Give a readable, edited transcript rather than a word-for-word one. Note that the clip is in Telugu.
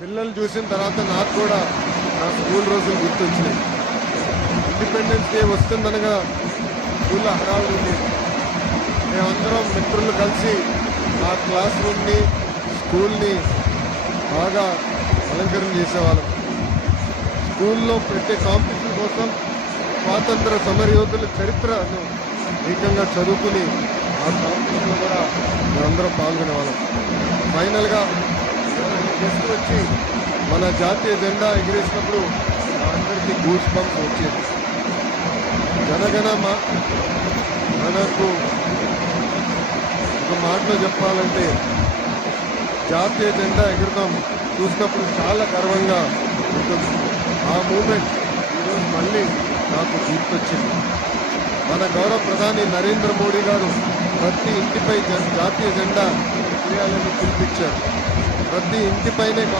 పిల్లలు చూసిన తర్వాత నాకు కూడా నా స్కూల్ రోజులు గుర్తొచ్చినాయి. ఇండిపెండెన్స్ డే వస్తుందనగా స్కూల్లో హడావుడి ఉండేది. మేమందరం మిత్రులు కలిసి ఆ క్లాస్ రూమ్ని స్కూల్ని బాగా అలంకరణ చేసేవాళ్ళం. స్కూల్లో పెట్టే కాంపిటీషన్ కోసం స్వాతంత్ర సమరయోధుల చరిత్రను ఏకంగా చదువుకుని ఆ కాంపిటీషన్లో కూడా మేమందరం పాల్గొనేవాళ్ళం. ఫైనల్గా గెస్ట్ వచ్చి మన జాతీయ జెండా ఎగిరేసినప్పుడు అందరికీ గూస్ బంప్స్ వచ్చేది. జనగణ మనకు ఒక మాటలో చెప్పాలంటే జాతీయ జెండా ఎగురడం చూసినప్పుడు చాలా గర్వంగా ఉంటుంది. ఆ మూమెంట్ ఈరోజు మళ్ళీ నాకు గుర్తొచ్చింది. మన గౌరవ ప్రధాని నరేంద్ర మోడీ గారు ప్రతి ఇంటిపై జాతీయ జెండా ఎగిరేయాలని పిలిపించారు. ప్రతి ఇంటిపైనే